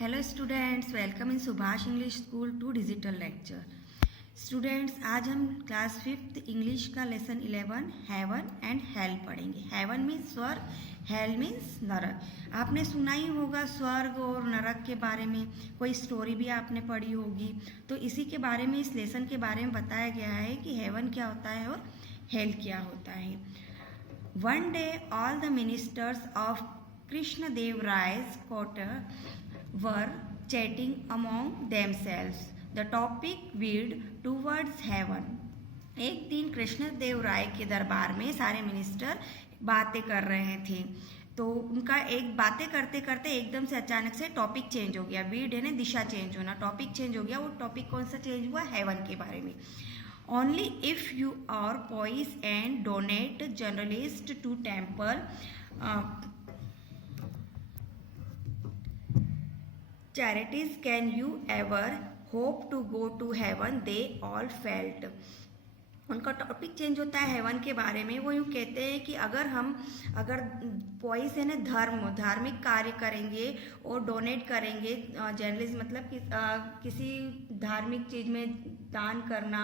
Hello students, welcome in Subhash English school to digital lecture. Students, आज हम class 5th English का lesson 11 heaven and hell पढ़ेंगे। Heaven means स्वर्ग, hell means नरक। आपने सुना ही होगा स्वर्ग और नरक के बारे में, कोई स्टोरी भी आपने पढ़ी होगी। तो इसी के बारे में, इस लेसन के बारे में बताया गया है कि हेवन क्या होता है और हेल क्या होता है। One day all the ministers of Krishnadev Rai's court were chatting among themselves. The topic veered towards heaven. एक दिन कृष्णदेव राय के दरबार में सारे मिनिस्टर बातें कर रहे थे। तो उनका एक बातें करते करते एकदम से अचानक से टॉपिक चेंज हो गया। वीड है ना, दिशा चेंज होना, टॉपिक चेंज हो गया। वो टॉपिक कौन सा चेंज हुआ? हेवन के बारे में। Only if you are pious and donate journalist to temple charities can you ever hope to go to heaven, they all felt. उनका टॉपिक चेंज होता है हेवन के बारे में। वो यूँ कहते हैं कि अगर पॉइस है ना, धार्मिक कार्य करेंगे और डोनेट करेंगे, जर्नलिस्ट मतलब किसी धार्मिक चीज़ में दान करना,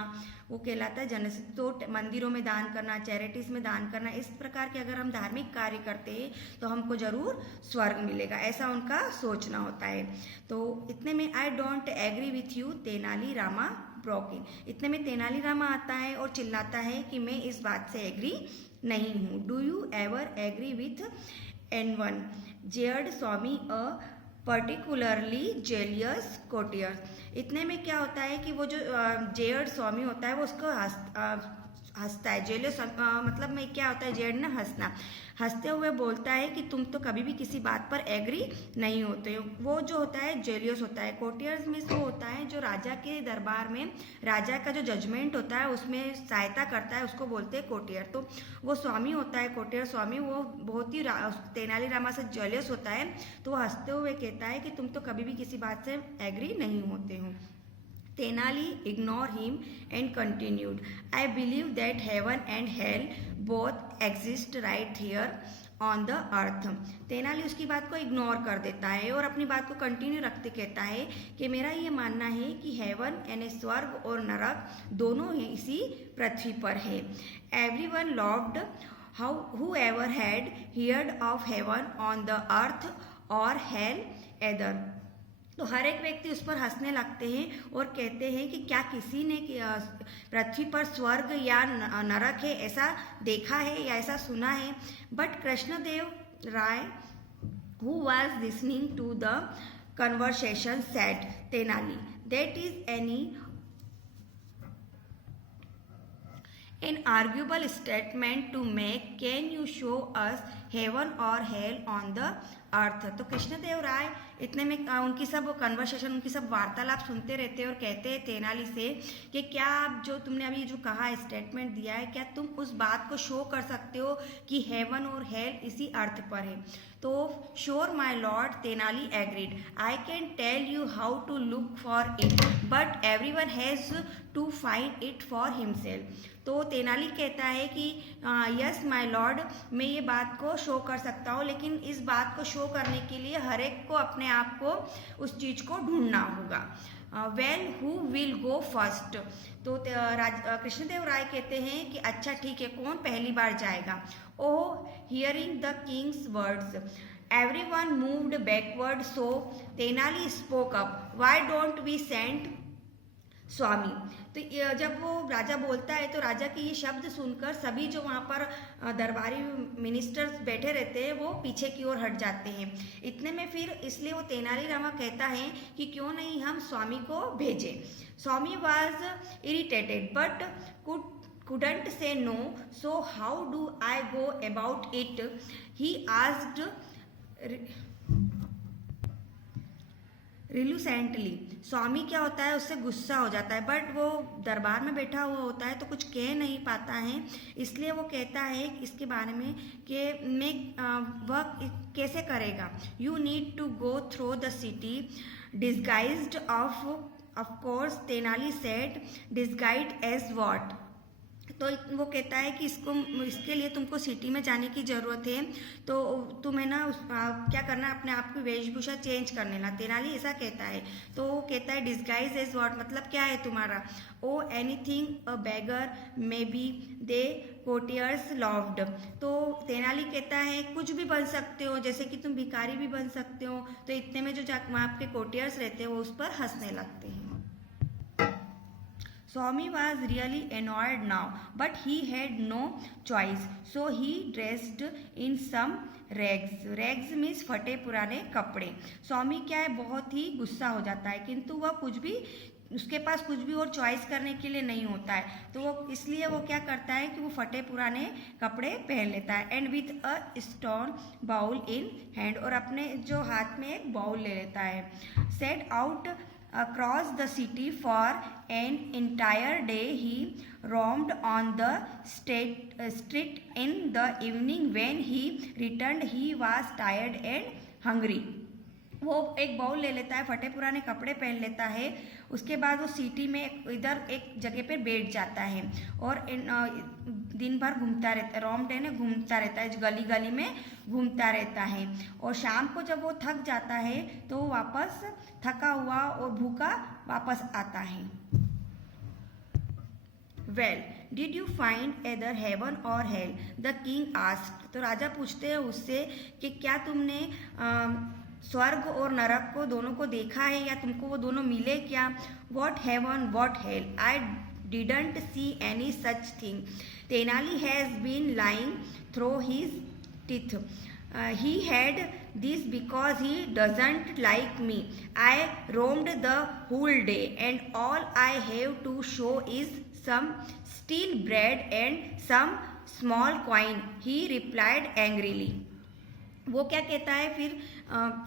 वो कहलाता है जर्नलिस्ट। तो मंदिरों में दान करना, चैरिटीज़ में दान करना, इस प्रकार के अगर हम धार्मिक कार्य करते हैं तो हमको ज़रूर स्वर्ग मिलेगा, ऐसा उनका सोचना होता है। तो इतने में I don't agree with you, Tenali Rama broke in. इतने में तेनाली रामा आता है और चिल्लाता है कि मैं इस बात से एग्री नहीं हूँ। Do you ever agree with anyone, jeered Swami a particularly jealous courtier. इतने में क्या होता है कि वो जो जेयर्ड स्वामी होता है वो उसको हंसता है। जेलियस मतलब में क्या होता है? जेयर्ड ना, हंसना। हंसते हुए बोलता है कि तुम तो कभी भी किसी बात पर एग्री नहीं होते हो। वो जो होता है जेलियस होता है। कोटियर्स में वो होता है जो राजा के दरबार में राजा का जो जजमेंट होता है उसमें सहायता करता है, उसको बोलते हैं कोटियर। तो वो स्वामी होता है, कोटियर स्वामी, वो बहुत ही तेनाली रामा से जेलियस होता है। तो वो हंसते हुए कहता है कि तुम तो कभी भी किसी बात से एग्री नहीं होते हो। Tenali ignored him and continued, I believe that heaven and hell both exist right here on the earth. Tenali उसकी बात को इग्नोर कर देता है और अपनी बात को कंटिन्यू रखते कहता है कि मेरा ये मानना है कि हेवन यानी स्वर्ग और नरक दोनों ही इसी पृथ्वी पर है। Everyone laughed, whoever had heard of heaven on the earth or hell either. तो हर एक व्यक्ति उस पर हंसने लगते हैं और कहते हैं कि क्या किसी ने पृथ्वी पर स्वर्ग या नरक है ऐसा देखा है या ऐसा सुना है? But Krishnadev Raya, who was listening to the conversation, said, Tenali, that is an arguable statement to make. Can you show us heaven or hell on the earth? तो कृष्णदेव राय इतने में उनकी सब कन्वर्सेशन, उनकी सब वार्तालाप सुनते रहते हैं और कहते हैं तेनाली से कि क्या आप जो तुमने अभी जो कहा स्टेटमेंट दिया है, क्या तुम उस बात को शो कर सकते हो कि हेवन और हेल इसी अर्थ पर है? तो sure my lord, Tenali agreed, I can tell you how to look for it but everyone has to find it for himself. तो तेनाली कहता है कि यस माय लॉर्ड, मैं ये बात को शो कर सकता हूँ, लेकिन इस बात को शो करने के लिए हर एक को अपने आप को उस चीज़ को ढूंढना होगा। Well, who will go first? तो कृष्णदेव राय कहते हैं कि अच्छा ठीक है, कौन पहली बार जाएगा? Oh, hearing the king's words everyone moved backward, so Tenali spoke up, why don't we send Swami? तो जब वो राजा बोलता है तो राजा के ये शब्द सुनकर सभी जो वहाँ पर दरबारी मिनिस्टर्स बैठे रहते हैं वो पीछे की ओर हट जाते हैं। इतने में फिर इसलिए वो तेनाली रामा कहता है कि क्यों नहीं हम स्वामी को भेजें। Swami was irritated but couldn't say no, so how do I go about it? He asked रिलुसेंटली। स्वामी क्या होता है, उससे गुस्सा हो जाता है, बट वो दरबार में बैठा हुआ होता है तो कुछ कह नहीं पाता है। इसलिए वो कहता है इसके बारे में कि मैं वह कैसे करेगा। You need to go through the city disguised of course, Tenali said, disguised as what? तो वो कहता है कि इसके लिए तुमको सिटी में जाने की ज़रूरत है, तो तुम्हें ना क्या करना, अपने आप की वेशभूषा चेंज करने ला। तेनाली ऐसा कहता है। तो वो कहता है डिस्गाइज एज व्हाट, मतलब क्या है तुम्हारा। Oh anything a beggar may be the courtiers loved. तो तेनाली कहता है कुछ भी बन सकते हो, जैसे कि तुम भिखारी भी बन सकते हो। तो इतने में जो वहाँ आपके कोटियर्स रहते हैं वो उस पर हंसने लगते हैं। Swami was really annoyed now, but he had no choice, so he dressed in some rags. Rags means फटे पुराने कपड़े। स्वामी क्या है, बहुत ही गुस्सा हो जाता है, किंतु वह कुछ भी, उसके पास कुछ भी और चॉइस करने के लिए नहीं होता है, तो वो इसलिए वो क्या करता है कि वो फटे पुराने कपड़े पहन लेता है। And with a stone bowl in hand, और अपने जो हाथ में एक बाउल ले लेता है। Set out across the city for an entire day. He roamed on the street. In the evening when he returned, he was tired and hungry. वो एक बाउल ले लेता है, फटे पुराने कपड़े पहन लेता है, उसके बाद वो सिटी में इधर एक जगह पर बैठ जाता है और दिन भर घूमता रहता है। रोम डे ने घूमता रहता है, गली गली में घूमता रहता है, और शाम को जब वो थक जाता है तो वो वापस थका हुआ और भूखा वापस आता है। Well did you find either heaven और हेल, द किंग आस्क्ड। तो राजा पूछते हैं उससे कि क्या तुमने स्वर्ग और नरक को दोनों को देखा है, या तुमको वो दोनों मिले क्या। What heaven what hell, I didn't see any such thing. Tenali has been lying through his teeth. He had this because he doesn't like me. I roamed the whole day and all I have to show is some stale bread and some small coin, he replied angrily. वो क्या कहता है फिर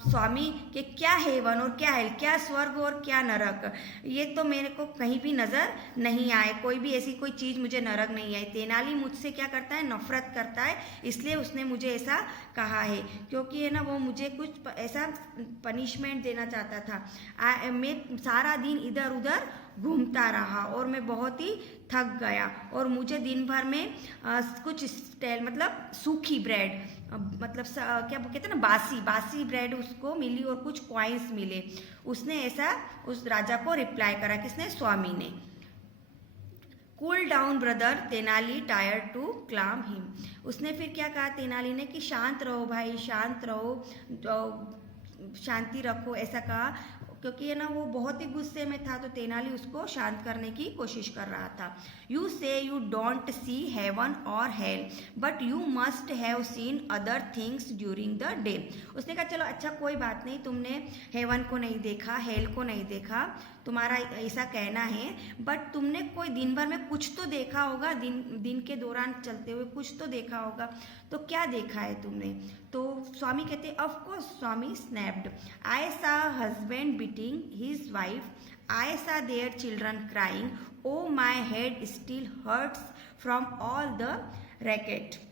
स्वामी कि क्या haven और क्या hello, क्या स्वर्ग और क्या नरक, ये तो मेरे को कहीं भी नज़र नहीं आए, कोई भी ऐसी कोई चीज़ मुझे नरक नहीं आई। तेनाली मुझसे क्या करता है, नफरत करता है, इसलिए उसने मुझे ऐसा कहा है, क्योंकि है ना वो मुझे कुछ ऐसा पनिशमेंट देना चाहता था। मैं सारा दिन इधर उधर घूमता रहा और मैं बहुत ही थक गया, और मुझे दिन भर में कुछ स्टेल मतलब सूखी ब्रेड, मतलब क्या कहते हैं ना, बासी ब्रेड उसको मिली और कुछ कॉइन्स मिले। उसने ऐसा उस राजा को रिप्लाई करा, किसने, स्वामी ने। Cool down brother, Tenali tier two claim him. उसने फिर क्या कहा तेनाली ने कि शांत रहो भाई, शांत रहो, शांति रखो, ऐसा कहा, क्योंकि है ना वो बहुत ही गुस्से में था, तो तेनाली उसको शांत करने की कोशिश कर रहा था। यू से यू डोंट सी हेवन और hello, but you must have seen other things during the day. उसने कहा चलो अच्छा कोई बात नहीं, तुमने हेवन को नहीं देखा, हेल को नहीं देखा, तुम्हारा ऐसा कहना है, बट तुमने कोई दिन भर में कुछ तो देखा होगा, दिन के दौरान चलते हुए कुछ तो देखा होगा, तो क्या देखा है तुमने। तो स्वामी कहते of course, Swami snapped, I saw husband beating his wife, I saw their children crying, oh my head still hurts from all the racket.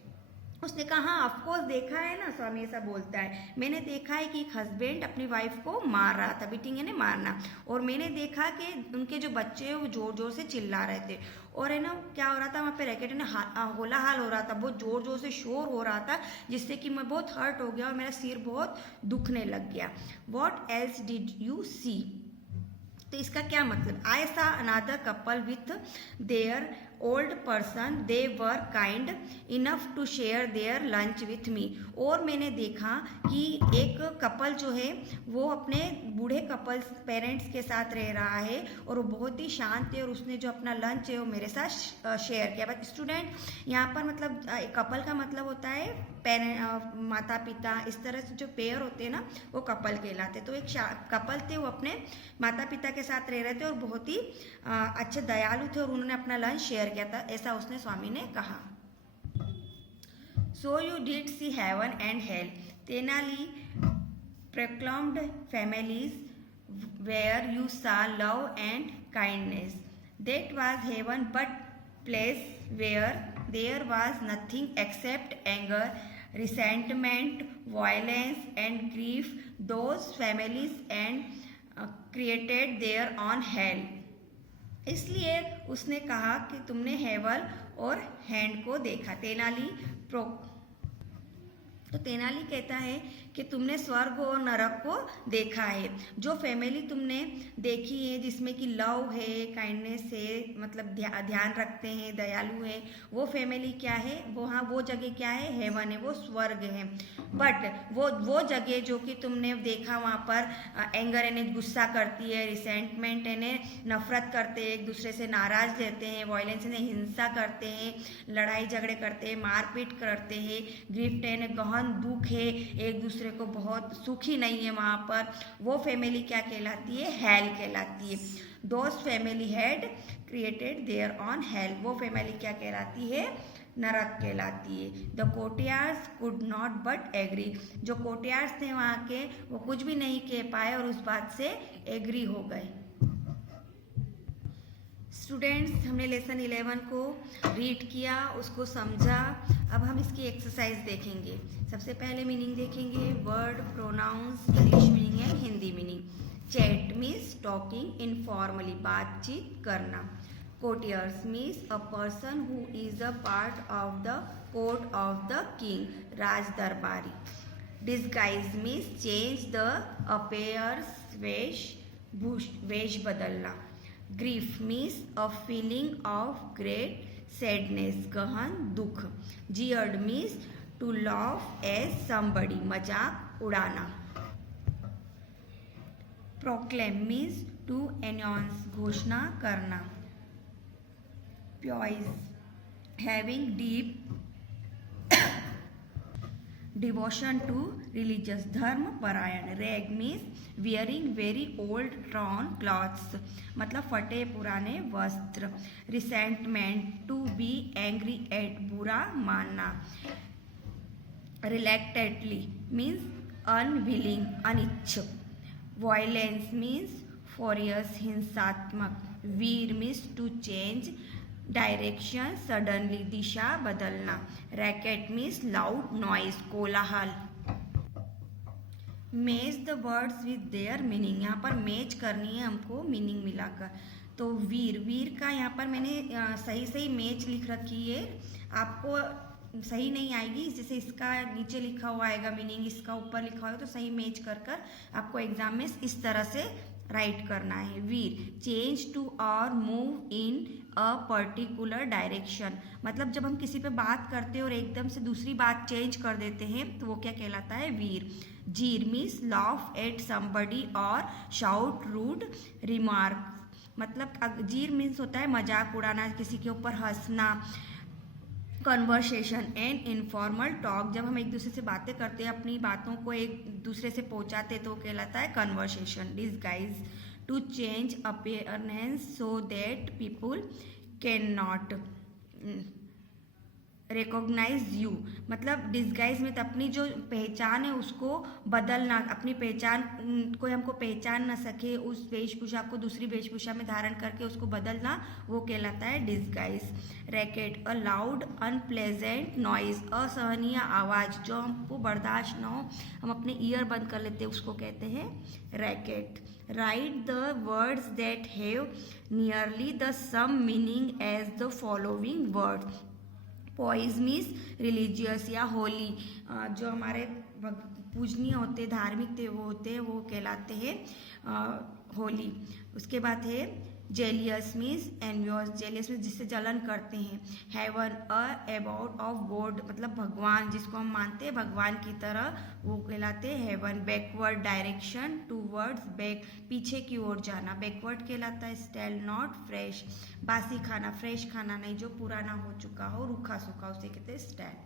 उसने कहा हाँ ऑफकोर्स देखा है ना, स्वामी ऐसा बोलता है, मैंने देखा है कि एक हस्बैंड अपनी वाइफ को मार रहा था, बीटिंग है ना मारना, और मैंने देखा कि उनके जो बच्चे हैं वो जोर जोर से चिल्ला रहे थे, और है ना क्या हो रहा था वहाँ पे रैकेट है ना होला हाल हो रहा था, बहुत जोर जोर से शोर हो रहा था, जिससे कि मैं बहुत हर्ट हो गया और मेरा सिर बहुत दुखने लग गया। What else did you see, तो इसका क्या मतलब, I saw another couple with their old person, they were kind enough to share their lunch with me. और मैंने देखा कि एक कपल जो है वो अपने बूढ़े कपल्स पेरेंट्स के साथ रह रहा है और वो बहुत ही शांत है, और उसने जो अपना लंच है वो मेरे साथ शेयर किया। बट स्टूडेंट यहाँ पर मतलब कपल का मतलब होता है पेरेंट, माता पिता, इस तरह से जो पेयर होते हैं ना वो कपल कहलाते। तो एक कपल थे, वो अपने माता पिता के साथ रह रहे थे और बहुत ही अच्छे दयालु थे, और उन्होंने अपना लंच शेयर किया था, ऐसा उसने स्वामी ने कहा। So you did see heaven and hell, Tenali proclaimed families where you saw love and kindness. That was heaven, but place where there was nothing except anger, resentment, violence and grief. Those families and created their own hell. इसलिए उसने कहा कि तुमने haven और hand को देखा। तो तेनाली कहता है कि तुमने स्वर्ग और नरक को देखा है। जो फैमिली तुमने देखी है जिसमें कि लव है, काइंडनेस है, मतलब ध्यान रखते हैं, दयालु है, वो फैमिली क्या है, वो जगह क्या है, हेवन है, वो स्वर्ग है। बट वो जगह जो कि तुमने देखा वहाँ पर एंगर यानी गुस्सा करती है, रिसेंटमेंट यानी नफरत करते हैं, एक दूसरे से नाराज रहते हैं, वायलेंस यानी हिंसा करते हैं, लड़ाई झगड़े करते हैं, मारपीट करते हैं, गिफ्ट यानी गहन दुख है, एक दूसरे को बहुत सुखी नहीं है वहाँ पर, वो फैमिली क्या कहलाती है, हेल कहलाती है। Those family had created their own hell, वो फैमिली क्या कहलाती है, नरक कहलाती है। The courtiers could not but agree, जो कोटियार्स थे वहाँ के वो कुछ भी नहीं कह पाए और उस बात से एग्री हो गए। स्टूडेंट्स, हमने लेसन 11 को रीड किया, उसको समझा। अब हम इसकी एक्सरसाइज देखेंगे। सबसे पहले मीनिंग देखेंगे, word, pronounce, English meaning and Hindi meaning. Chat means talking informally, बातचीत करना। Courtiers means a person who is a part of the court of the king, राज दरबारी। Disguise means change the appears, वेश बदलना। Grief means a feeling of great sadness, गहन दुख। Jeered means to laugh as somebody, मजाक उड़ाना। Proclaim means to announce, घोषणा करना। Pious, having deep devotion to religious, धर्म परायण। Rag means wearing very old torn clothes, मतलब फटे पुराने वस्त्र। Resentment, to be angry at, बुरा मानना। रिलेक्टेडली मीन्स अनविलिंग, अनिच्छुक। वायलेंस मीन्स फॉरियस, हिंसात्मक। Veer means to change direction, suddenly, दिशा बदलना। रैकेट मीन्स लाउड नॉइज, कोलाहल। Match the words with their meaning, यहाँ पर मैच करनी है हमको मीनिंग मिलाकर। तो वीर का यहाँ पर मैंने सही मैच लिख रखी है, आपको सही नहीं आएगी, जैसे इसका नीचे लिखा हुआ आएगा मीनिंग, इसका ऊपर लिखा हुआ तो सही मैच कर आपको एग्जाम में इस तरह से राइट करना है। वीर, चेंज टू और move in a particular direction, मतलब जब हम किसी पे बात करते हैं और एकदम से दूसरी बात चेंज कर देते हैं तो वो क्या कहलाता है, वीर। जीर मीन्स लाफ एट समबडी और शाउट रूड रिमार्क, मतलब जीर मीन्स होता है मजाक उड़ाना, किसी के ऊपर हंसना। कन्वर्सेशन एंड इनफॉर्मल टॉक, जब हम एक दूसरे से बातें करते हैं, अपनी बातों को एक दूसरे से पहुंचाते तो कहलाता है conversation. Disguise, to change appearance so that people can not recognise you, मतलब डिस्गाइज में तो अपनी जो पहचान है उसको बदलना, अपनी पहचान कोई हमको पहचान ना सके, उस वेशभूषा को दूसरी वेशभूषा में धारण करके उसको बदलना, वो कहलाता है disguise. Racket, a loud unpleasant noise, असहनीय आवाज़ जो हमको बर्दाश्त ना हो, हम अपने ईयर बंद कर लेते हैं, उसको कहते हैं racket. Right the words that have nearly the same meaning as the following words. Pious means religious या होली, जो हमारे पूजनीय होते, धार्मिक थे वो होते हैं, वो कहलाते हैं होली। उसके बाद है jealous means envious, jealous means जिससे जलन करते हैं। Heaven, a abode of god, मतलब भगवान, जिसको हम मानते हैं भगवान की तरह, वो कहलाते हैं heaven. Backward direction, towards back, पीछे की ओर जाना, बैकवर्ड कहलाता है स्टेल नॉट फ्रेश। बासी खाना, फ्रेश खाना नहीं, जो पुराना हो चुका हो, रूखा सूखा, उसे कहते हैं स्टेल।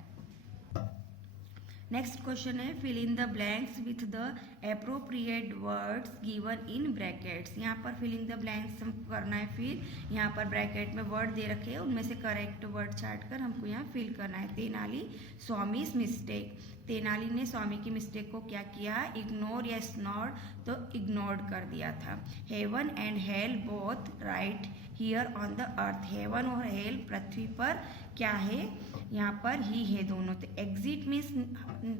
नेक्स्ट क्वेश्चन है, fill in the blanks with the appropriate words given in brackets. यहाँ पर फिल इन द ब्लैंक्स हमको करना है, फिर यहाँ पर ब्रैकेट में वर्ड दे रखे हैं, उनमें से करेक्ट वर्ड छाट कर हमको यहाँ फिल करना है। तेनाली, स्वामीज मिस्टेक, तेनाली ने स्वामी की मिस्टेक को क्या किया, इग्नोर या स्नोर, तो इग्नोर्ड कर दिया था। Heaven and hell both right here on the earth. Heaven और हेल पृथ्वी पर क्या है, यहाँ पर ही है दोनों। तो एग्जिट मीन्स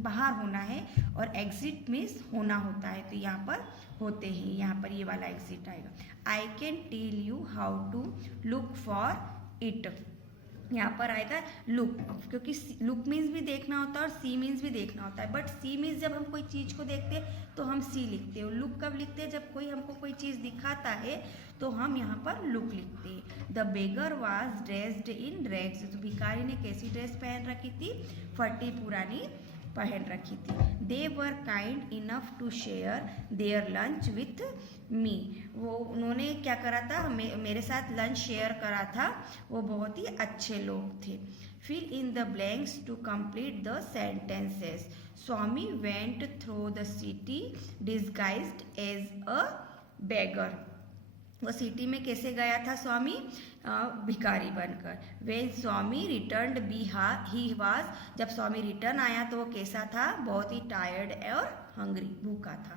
बाहर होना है और एग्जिट मीन्स होना होता है, तो यहाँ पर होते हैं, यहाँ पर ये वाला एग्जिट आएगा। I can tell you how to look for it, यहाँ पर आएगा लुक, क्योंकि लुक मीन्स भी देखना होता है और सी मीन्स भी देखना होता है। बट सी मीन्स जब हम कोई चीज़ को देखते हैं तो हम सी लिखते हैं, लुक कब लिखते हैं, जब कोई हमको कोई चीज़ दिखाता है तो हम यहाँ पर लुक लिखते हैं। The beggar was dressed in rags, तो भिखारी ने कैसी ड्रेस पहन रखी थी, फटी पुरानी पहन रखी थी। They were kind enough to share their lunch with me, वो उन्होंने क्या करा था, मेरे साथ लंच शेयर करा था, वो बहुत ही अच्छे लोग थे। Fill in the blanks to complete the sentences. Swami went through the city disguised as a beggar, वो सिटी में कैसे गया था स्वामी, भिखारी बनकर। When Swami return he was, जब स्वामी रिटर्न आया तो वो कैसा था, बहुत ही टायर्ड और हंग्री, भूखा था।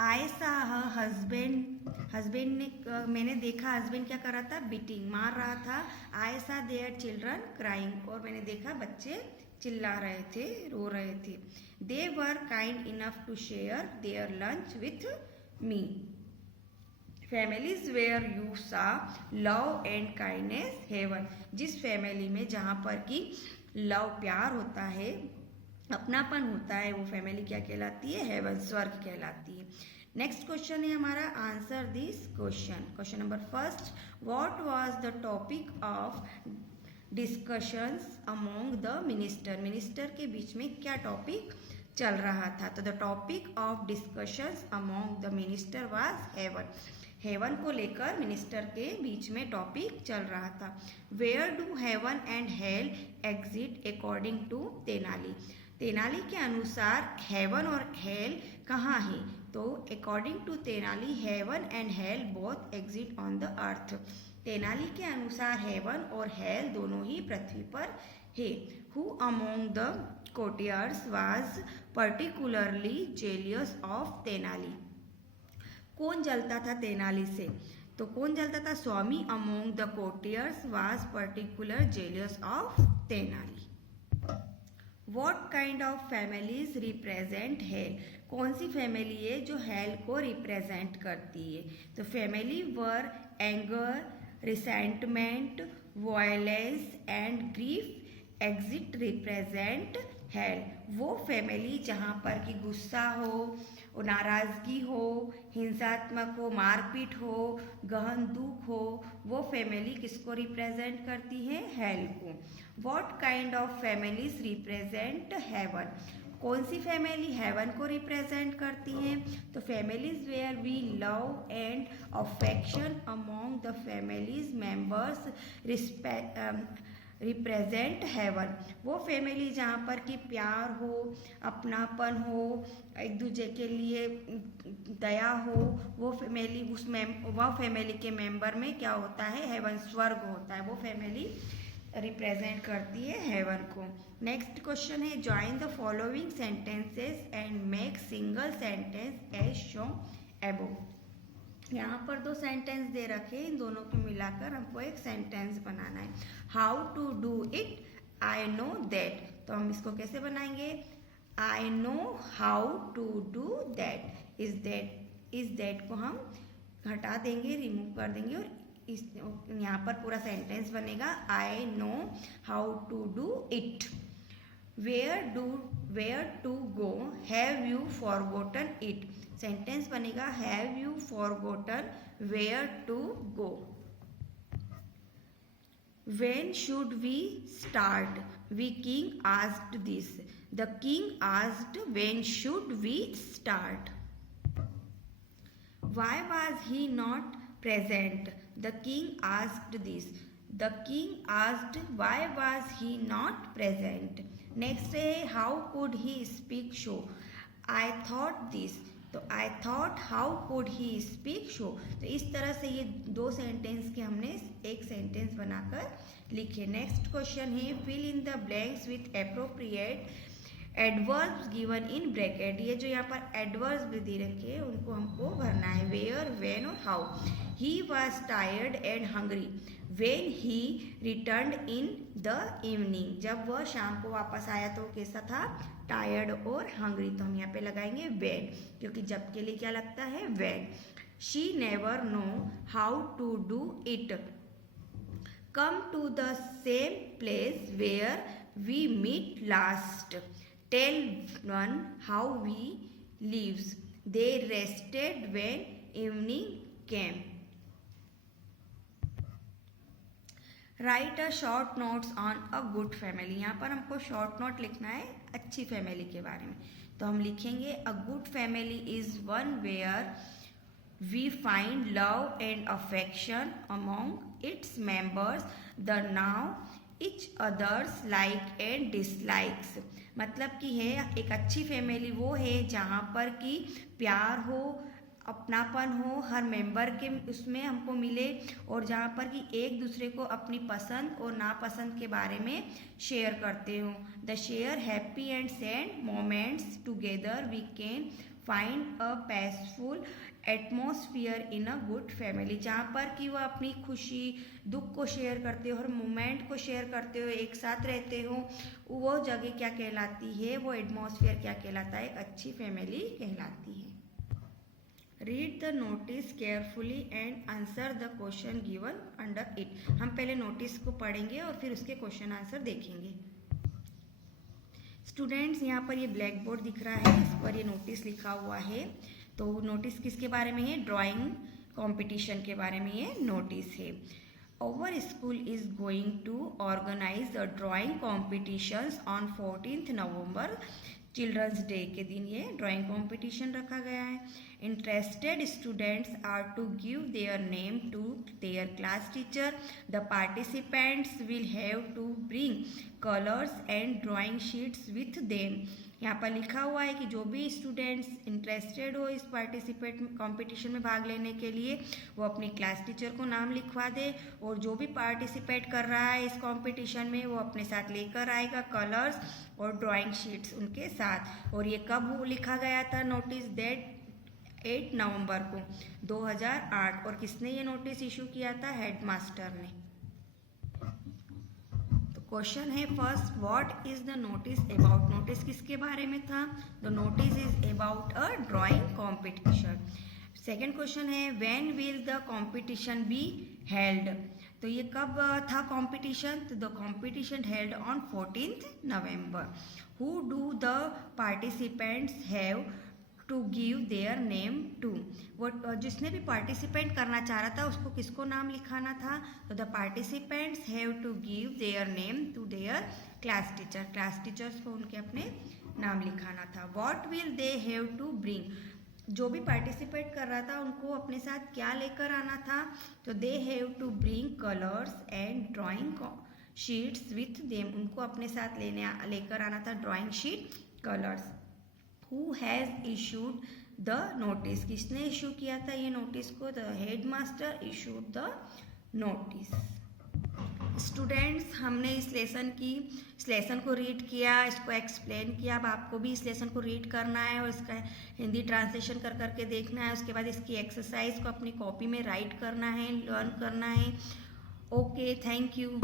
आई सा हस्बैंड ने, मैंने देखा हस्बैंड क्या कर रहा था, बीटिंग, मार रहा था। आई सा देयर चिल्ड्रन क्राइंग, और मैंने देखा बच्चे चिल्ला रहे थे, रो रहे थे। They were kind enough to share their lunch with me. Families where you saw love and kindness heaven, जिस फैमिली में जहाँ पर कि लव प्यार होता है, अपनापन होता है, वो फैमिली क्या कहलाती है, हेवन, स्वर्ग कहलाती है। नेक्स्ट क्वेश्चन है हमारा, answer this question. Question number first, what was the topic of discussions among the minister, minister के बीच में क्या टॉपिक चल रहा था। तो the topic of discussions among the minister was heaven, heaven को लेकर मिनिस्टर के बीच में टॉपिक चल रहा था। Where do heaven and hell exist according to Tenali, Tenali के अनुसार हेवन और हेल कहाँ है, तो according to Tenali heaven and hell both exist on the earth, Tenali के अनुसार हेवन और हेल दोनों ही पृथ्वी पर है। Who among the courtiers was particularly jealous of Tenali, कौन जलता था तेनाली से, तो कौन जलता था, Swami among the courtiers was particular jealous of Tenali. What kind of families represent hell, कौन सी फैमिली है जो हेल को रिप्रेजेंट करती है, तो family were anger, resentment, violence and grief exit represent hello, वो फैमिली जहाँ पर कि गुस्सा हो, नाराज़गी हो, हिंसात्मक हो, मारपीट हो, गहन दुख हो, वो फैमिली किसको रिप्रेजेंट करती है, हेल को। What kind of families represent heaven, कौन सी फैमिली हेवन को रिप्रेजेंट करती हैं, तो families where we love and affection among the families members represent heaven, वो फैमिली जहाँ पर कि प्यार हो, अपनापन हो, एक दूसरे के लिए दया हो, वो फैमिली वह फैमिली के मेंबर में क्या होता है, हेवन, स्वर्ग होता है, वो फैमिली रिप्रेजेंट करती है हेवन को। नेक्स्ट क्वेश्चन है, join the following sentences and make single sentence as shown above, यहाँ पर दो सेंटेंस दे रखे, इन दोनों को मिलाकर हमको एक सेंटेंस बनाना है। How to do it, I know that, तो हम इसको कैसे बनाएंगे, I know how to do that, इस दैट को हम हटा देंगे, रिमूव कर देंगे और इस यहाँ पर पूरा सेंटेंस बनेगा, I know how to do it. Where to go, have you forgotten it, sentence बनेगा, have you forgotten where to go. When should we start, we king asked this, the king asked when should we start. Why was he not present, the king asked this, the king asked why was he not present. Next है, how could he speak so, I thought this, तो I thought how could he speak show. तो इस तरह से ये दो sentence के हमने एक सेंटेंस बनाकर लिखे। नेक्स्ट क्वेश्चन है, fill in the blanks with appropriate adverbs given in bracket, ये जो यहाँ पर एडवर्ब्स भी दे रखे हैं उनको हमको भरना है, वेयर, व्हेन और how. He was tired and hungry when he returned in the evening, जब वह शाम को वापस आया तो कैसा था, टायर्ड और हंग्री। तो हम यहाँ पे लगाएंगे व्हेन, क्योंकि जब के लिए क्या लगता है, when. She never know how to do it, come to the same place where we meet last, tell one how we lives, they rested when evening came, write a short notes on a good family, यहाँ पर हमको short note लिखना है अच्छी family के बारे में। तो हम लिखेंगे a good family is one where we find love and affection among its members, they now each others like and dislikes, मतलब कि है एक अच्छी फैमिली वो है जहाँ पर कि प्यार हो, अपनापन हो, हर मेंबर के उसमें हमको मिले, और जहाँ पर कि एक दूसरे को अपनी पसंद और नापसंद के बारे में शेयर करते हो। They share happy and sad moments together, we can find a peaceful atmosphere in a good family, जहाँ पर कि वह अपनी खुशी दुख को शेयर करते हो, हर मोमेंट को शेयर करते हो, एक साथ रहते हो, वो जगह क्या कहलाती है, वो एटमोसफियर क्या कहलाता है, एक अच्छी फैमिली कहलाती है। Read the notice carefully and answer the question given under it, हम पहले नोटिस को पढ़ेंगे और फिर उसके क्वेश्चन आंसर देखेंगे। स्टूडेंट्स, यहाँ पर ये ब्लैक बोर्ड दिख रहा है, इस पर ये नोटिस लिखा हुआ है। तो नोटिस किसके बारे में है, ड्राइंग कंपटीशन के बारे में ये नोटिस है। Our school is going to organize the drawing competitions on 14th November, children's day के दिन ये ड्राइंग कंपटीशन रखा गया है। Interested students are to give their name to their class teacher, the participants will have to bring colours and drawing sheets with them, यहाँ पर लिखा हुआ है कि जो भी स्टूडेंट्स इंटरेस्टेड हो इस पार्टिसिपेट कंपटीशन में भाग लेने के लिए वो अपनी क्लास टीचर को नाम लिखवा दे, और जो भी पार्टिसिपेट कर रहा है इस कंपटीशन में वो अपने साथ लेकर आएगा कलर्स और ड्राइंग शीट्स उनके साथ। और ये कब लिखा गया था नोटिस, डेट 8 नवंबर को 2008, और किसने ये नोटिस इशू किया था, हेडमास्टर ने। क्वेश्चन है first, what is the notice about, notice किसके बारे में था, the notice is about a drawing competition. Second question है when will the competition be held, तो ये कब था कॉम्पिटिशन, तो the competition held on 14th November. Who do the participants have to give their name to, वो जिसने भी participate करना चाह रहा था उसको किसको नाम लिखाना था, तो the participants have to give their name to their class teacher, class teachers को उनके अपने नाम लिखाना था। What will they have to bring, जो भी पार्टिसिपेट कर रहा था उनको अपने साथ क्या लेकर आना था, तो they have to bring colours and drawing sheets with them, उनको अपने साथ लेकर आना था drawing sheet, colours. Who has issued the notice, किसने इशू किया था ये नोटिस को, the headmaster issued the notice। Students, हमने इस लेसन को रीड किया, इसको एक्सप्लेन किया, अब आपको भी इस लेसन को रीड करना है और इसका हिंदी ट्रांसलेशन कर करके देखना है, उसके बाद इसकी एक्सरसाइज को अपनी कॉपी में राइट करना है, लर्न करना है। Okay, thank you.